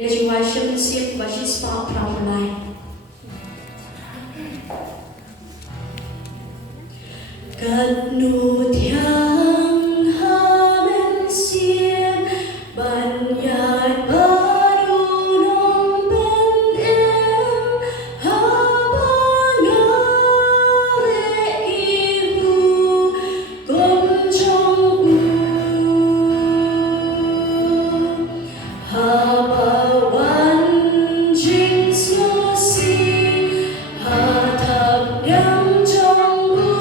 Chị Hoài Xuân siết và chị Sport from này. Cất nụ thiang ha bên xiêm bàn nhạt baru nong bên em ha ba ngale ibu công trong u ha ba wan jing siêu si ha thập nhang trong u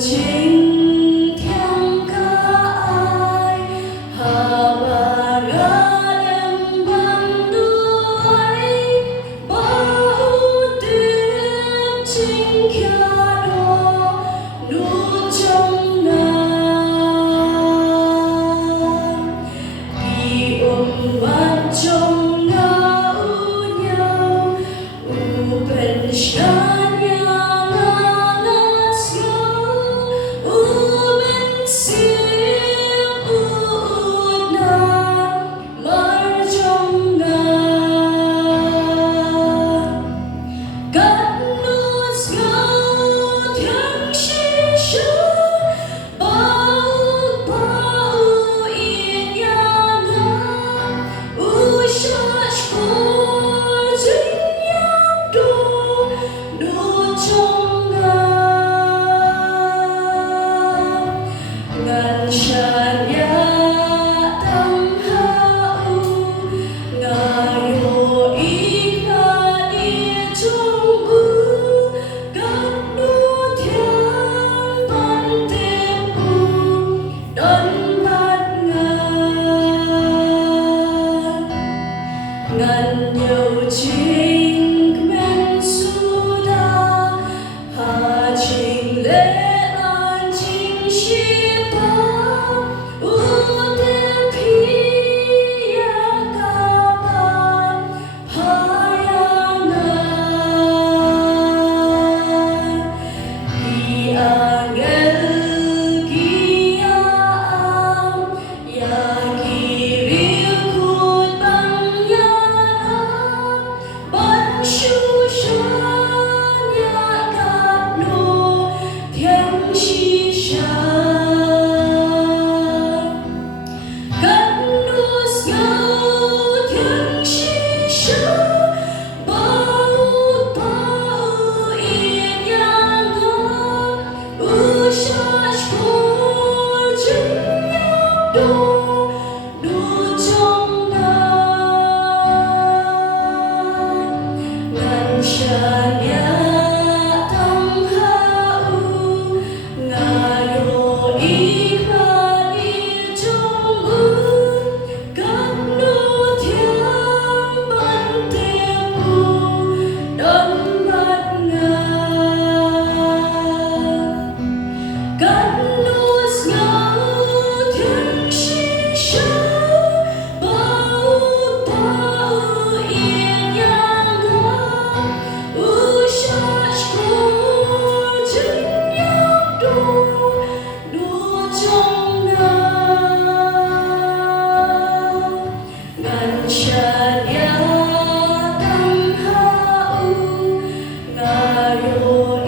Chính theo ca ai hà bà ga em bằng đuôi bao tuyết chính kia đó nút trong nàng khi ôm mắt trong ngỡ nhau bên ngàn nhiều chính men sudah hà trình lễ an chính shipa ute pia kapan hayangan di angel kiam ya Ngayo